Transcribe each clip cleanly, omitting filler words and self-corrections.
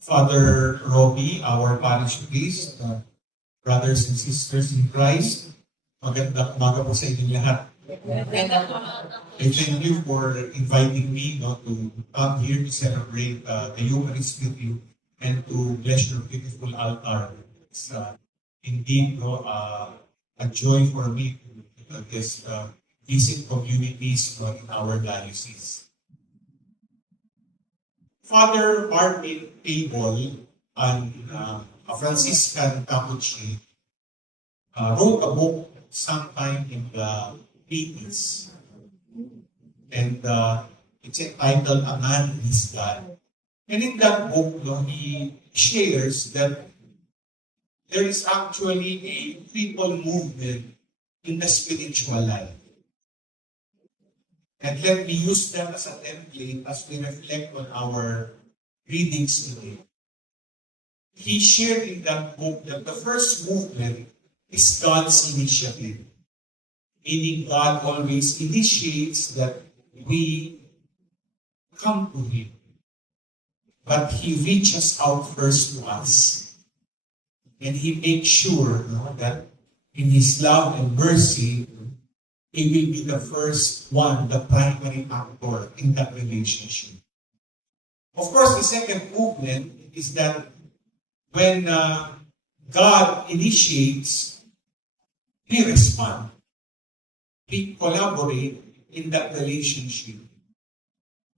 Father Robbie, our parish priest, brothers and sisters in Christ, magandang umaga po sa inyo lahat. I thank you for inviting me to come here to celebrate the Eucharist with you and to bless your beautiful altar. It's indeed a joy for me to visit communities in our diocese. Father Martin Table, a Franciscan Capuchin, wrote a book sometime in the 80s. And it's entitled A Man is God. And in that book, he shares that there is actually a triple movement in the spiritual life. And let me use them as a template as we reflect on our readings today. He shared in that book that the first movement is God's initiative. Meaning God always initiates that we come to Him. But He reaches out first to us. And He makes sure that in His love and mercy, He will be the first one, the primary actor in that relationship. Of course, the second movement is that when God initiates, we respond. We collaborate in that relationship.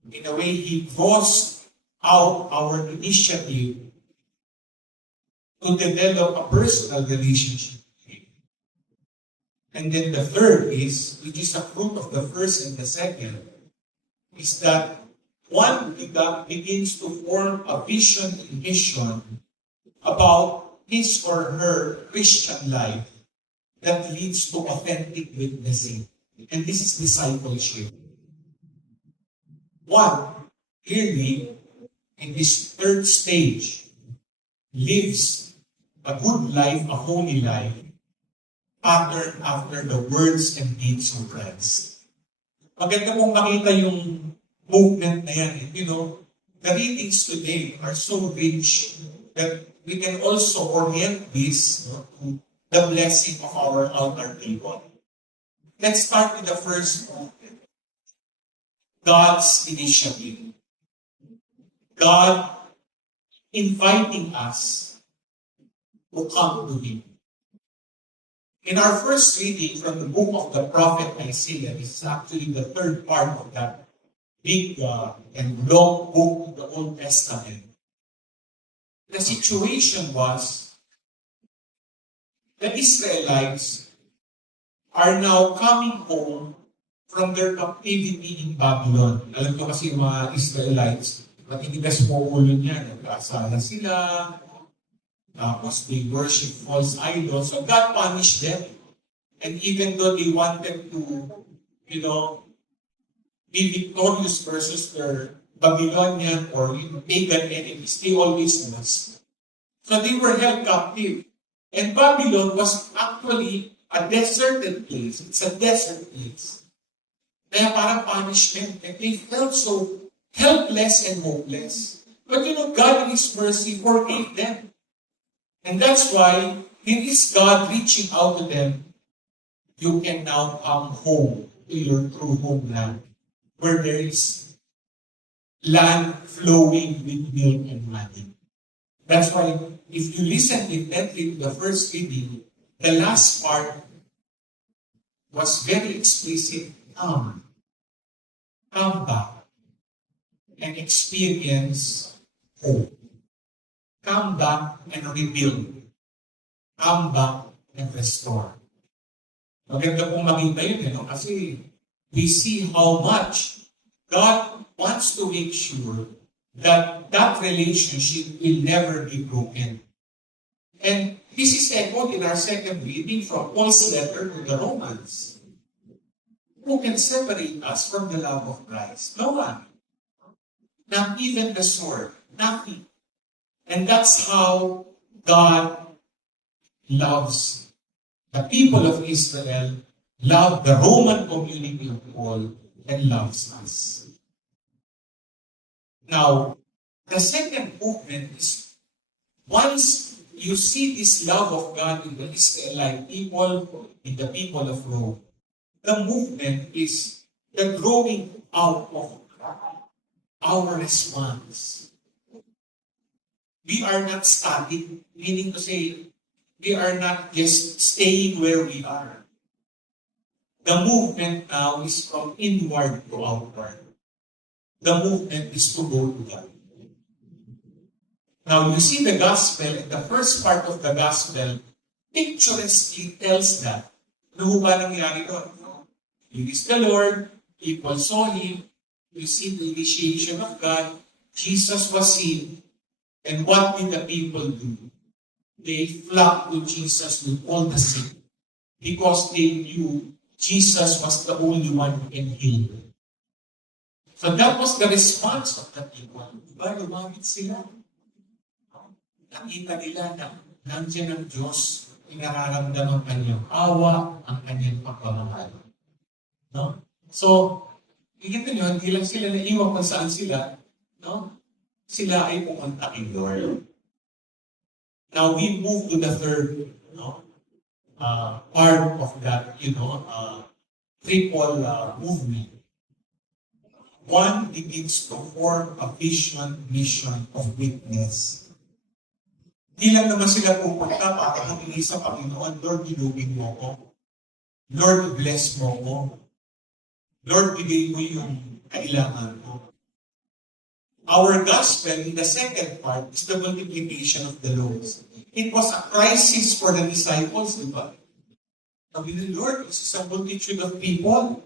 In a way, He draws out our initiative to develop a personal relationship. And then the third is, which is a fruit of the first and the second, is that one begins to form a vision and mission about his or her Christian life that leads to authentic witnessing. And this is discipleship. One, clearly, in this third stage, lives a good life, a holy life, patterned after the words and deeds of Christ. Maganda pong makita yung movement na yan. The readings today are so rich that we can also orient this to the blessing of our altar table. Let's start with the first movement. God's initiative. God inviting us to come to Him. In our first reading from the book of the prophet Isaiah, this is actually the third part of that big and long book of the Old Testament. The situation was the Israelites are now coming home from their captivity in Babylon. Alam ko kasi yung mga Israelites, matitigas mo ulo niya, nagkasala sila, tapos they worship false idols. So God punished them. And even though they wanted to, be victorious versus their Babylonian or pagan enemies, they always lost. So they were held captive. And Babylon was actually a deserted place. It's a desert place. Kaya parang punishment. And they felt so helpless and hopeless. But God in His mercy forgave them. And that's why, it is God reaching out to them, you can now come home to your true homeland, where there is land flowing with milk and honey. That's why, if you listen intently to the first reading, the last part was very explicit. Come back and experience hope. Come back and rebuild. Come back and restore. Maganda pong makita yun, kasi we see how much God wants to make sure that that relationship will never be broken. And this is echoed in our second reading from Paul's letter to the Romans. Who can separate us from the love of Christ? No one. Not even the sword. Nothing. And that's how God loves the people of Israel, loved the Roman community of Paul, and loves us. Now, the the second movement is once you see this love of God in the Israelite people, in the people of Rome, the movement is the growing out of our response. We are not static, meaning to say, we are not just staying where we are. The movement now is from inward to outward. The movement is to go to God. Now, you see the gospel, and the first part of the gospel picturesquely tells that. Ano ba nangyari doon? You is the Lord, people saw Him, you see the initiation of God, Jesus was seen, and what did the people do? They flocked to Jesus with all the sick, because they knew Jesus was the only one who can heal them. So that was the response of the people. Diba, lumapit sila. Nakita nila na nandiyan ang Diyos, inararamdaman kanyang awa, ang kanyang pagmamahal. No? So, ikita nyo, hindi lang sila naiwan kung saan sila, no? Sila ay pumunta kay Lord. Now, we move to the third, no? Part of that, triple movement. One begins to form a vision, mission of witness. Di lang naman sila pupunta para humingi sa Panginoon, Lord, ilugin mo ko. Lord, bless mo ko. Lord, bigay mo yung kailangan ko. Our gospel in the second part is the multiplication of the loaves. It was a crisis for the disciples, di ba? Sabi ng Lord, this is a multitude of people.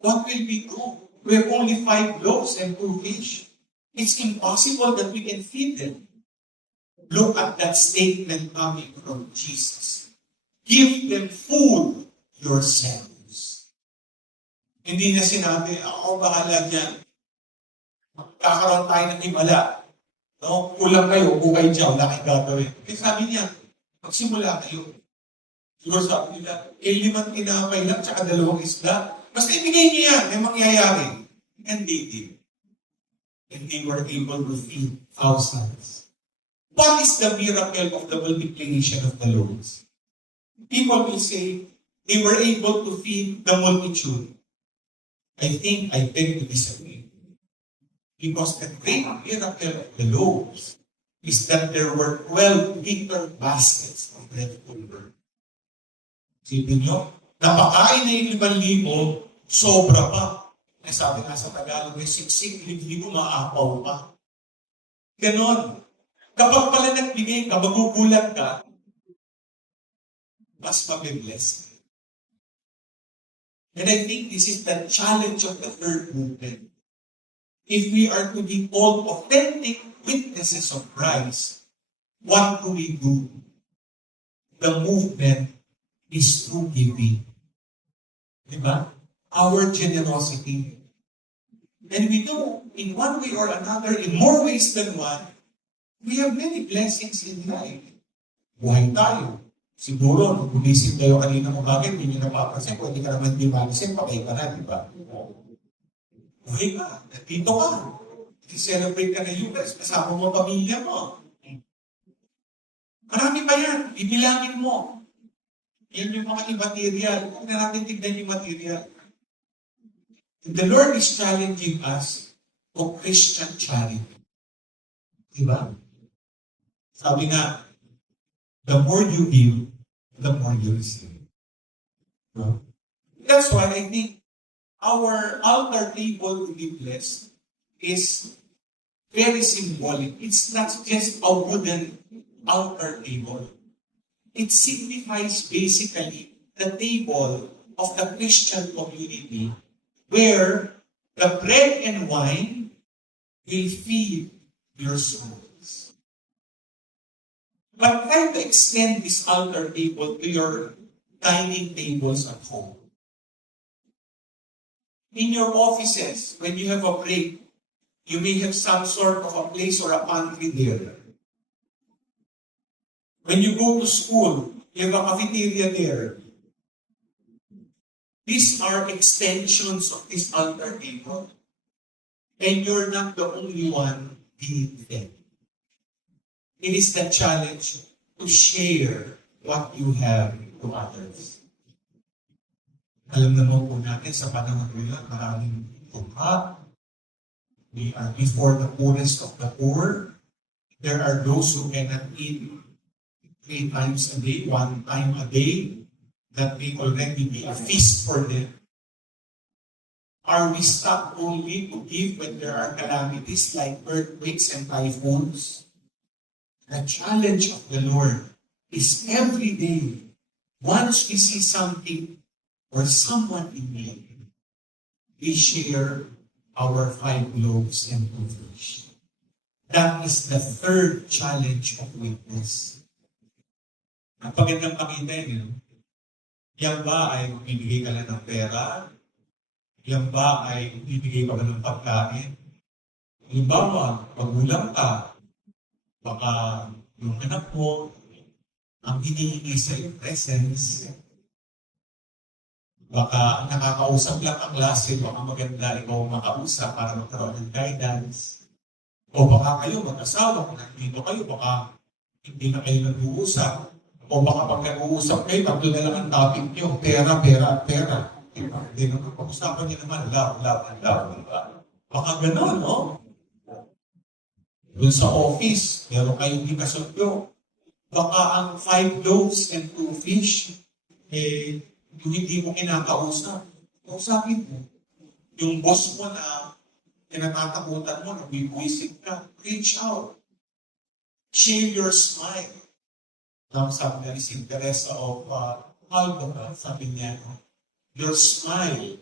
What will we do? We have only 5 loaves and 2 fish. It's impossible that we can feed them. Look at that statement coming from Jesus. Give them food yourselves. Hindi na sinabi, ako bahala dyan. Kakaroon tayo ng himala. No? Kulang kayo, bukay dyan, wala kayong gagawin. Kaya sabi niya, magsimula kayo. Siguro sabi nila, 5 tinapay lang, tsaka 2 isda. Basta ibigay niyo yan, may mangyayari. And they did. And they were able to feed thousands. What is the miracle of the multiplication of the loaves? People will say, they were able to feed the multitude. I beg to disagree. Because the great miracle of the loaves is that there were 12 bigger baskets of leftover. Sipin nyo, napakain na yung 5,000, sobra pa. Ay sabi nga sa Tagalog, may siksik, 5,000, maapaw pa. Ganon. Kapag pala nagbigay ka, magugulat ka, mas mabibless. And I think this is the challenge of the third movement. If we are to be called authentic witnesses of Christ, what do we do? The movement is through giving. Diba? Our generosity. And we know, in one way or another, in more ways than one, we have many blessings in life. Buhay tayo. Siguro, nung bumisip tayo kanina kung bakit, hindi nyo napapansin, kung hindi ka naman di malisin, patay ka na, di ba? Buhay ka, dito ka. I-celebrate ka ng US, kasama mo pamilya mo. Marami pa yan, bibilangin mo. Yan yung mga immaterial. Huwag na natin tignan yung material. And the Lord is challenging us to Christian charity. Diba? Sabi nga, the more you give, the more you receive. No? That's why I think our altar table to be blessed is very symbolic. It's not just a wooden altar table. It signifies basically the table of the Christian community where the bread and wine will feed your souls. But try to extend this altar table to your dining tables at home. In your offices, when you have a break, you may have some sort of a place or a pantry there. When you go to school, you have a cafeteria there. These are extensions of this altar table. And you're not the only one be fed. It is the challenge to share what you have to others. Alam naman po natin sa panahon ngayon, maraming tugha. We are before the poorest of the poor. There are those who cannot eat 3 times a day, 1 time a day. That may already be a feast for them. Are we stuck only to give when there are calamities like earthquakes and typhoons? The challenge of the Lord is every day, once we see something or someone in need, we share our 5 loaves and 2 fish. That is the third challenge of witness. Ang pagandang pakita yun, yan ba ay bibigay ka lang ng pera? Yan ba ay bibigay ka lang ng pagkain? Halimbawa, magulang ka, baka yung anak mo, ang hinihingi sa iyong presence, baka nakakausap lang ang klase, baka maganda ikaw makausap para magkaroon ng guidance. O baka kayo mag-asawa, kung nandito kayo, baka hindi na kayo nag-uusap. O baka pag nag-uusap kayo, tatlo na lang ang topic nyo, pera, pera, at pera. Hindi naman, pag-usapan nyo naman, love, love, and love. Diba? Baka gano'n, no? Doon sa office, meron kayong hindi kasundo. Baka ang 5 loaves and 2 fish, yung hindi mo kinakausap. Kausapin mo. Yung boss mo na kinatatakutan mo, nabibwisit ka, reach out. Share your smile. Now, sabi na ni St. Teresa of Calcutta, sabi niya, your smile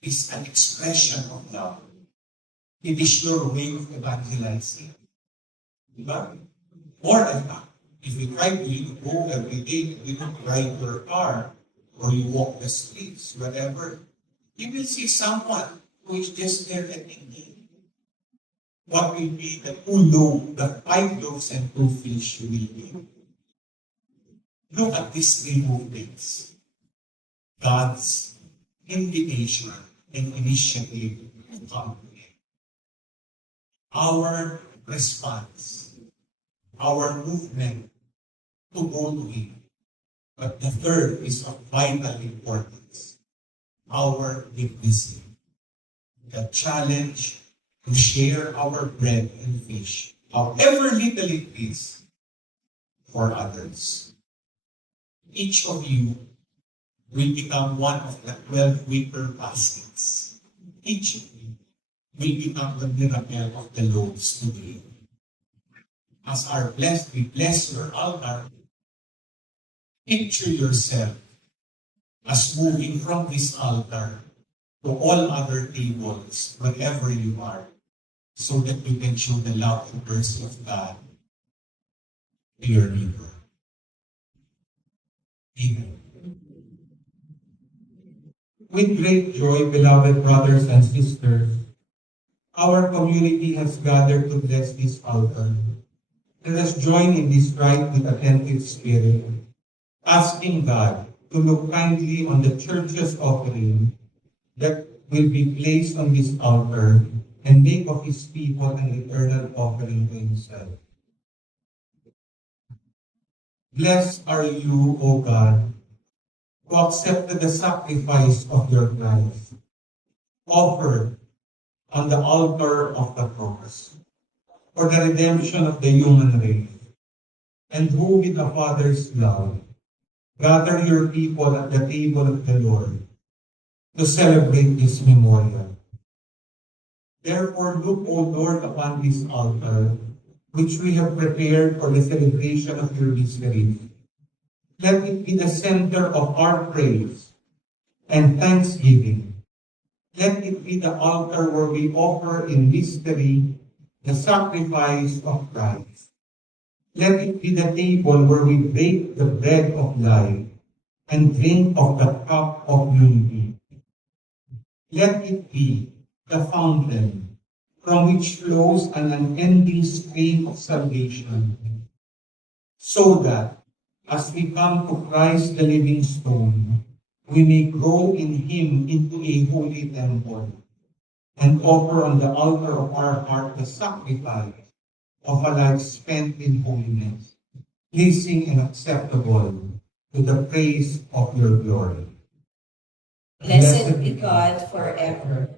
is an expression of love. It is your way of evangelizing. Diba? Or in fact, if you try to go every day, you don't ride your car, or you walk the streets, whatever, you will see someone who is just there and thinking. What will be the 5 loaves and 2 fish will be? Look at these 3 movements. God's invitation and initiative to come to Him. Our response, our movement to go to Him. But the third is of vital importance, our witnessing. The challenge to share our bread and fish, however little it is, for others. Each of you will become one of the 12 wicker baskets. Each of you will become the miracle of the loaves today. As we bless your altar, picture yourself as moving from this altar to all other tables, wherever you are, so that you can show the love and mercy of God to your neighbor. Amen. With great joy, beloved brothers and sisters, our community has gathered to bless this altar. Let us join in this rite with attentive spirit, asking God to look kindly on the Church's offering that will be placed on this altar and make of His people an eternal offering to Himself. Blessed are you, O God, who accepted the sacrifice of your Christ, offered on the altar of the cross, for the redemption of the human race, and who with the Father's love gather your people at the table of the Lord to celebrate this memorial. Therefore, look, O Lord, upon this altar, which we have prepared for the celebration of your mysteries. Let it be the center of our praise and thanksgiving. Let it be the altar where we offer in mystery the sacrifice of Christ. Let it be the table where we break the bread of life and drink of the cup of unity. Let it be the fountain from which flows an unending stream of salvation, so that, as we come to Christ the living stone, we may grow in Him into a holy temple, and offer on the altar of our heart the sacrifice of a life spent in holiness, pleasing and acceptable to the praise of your glory. Blessed be God forever.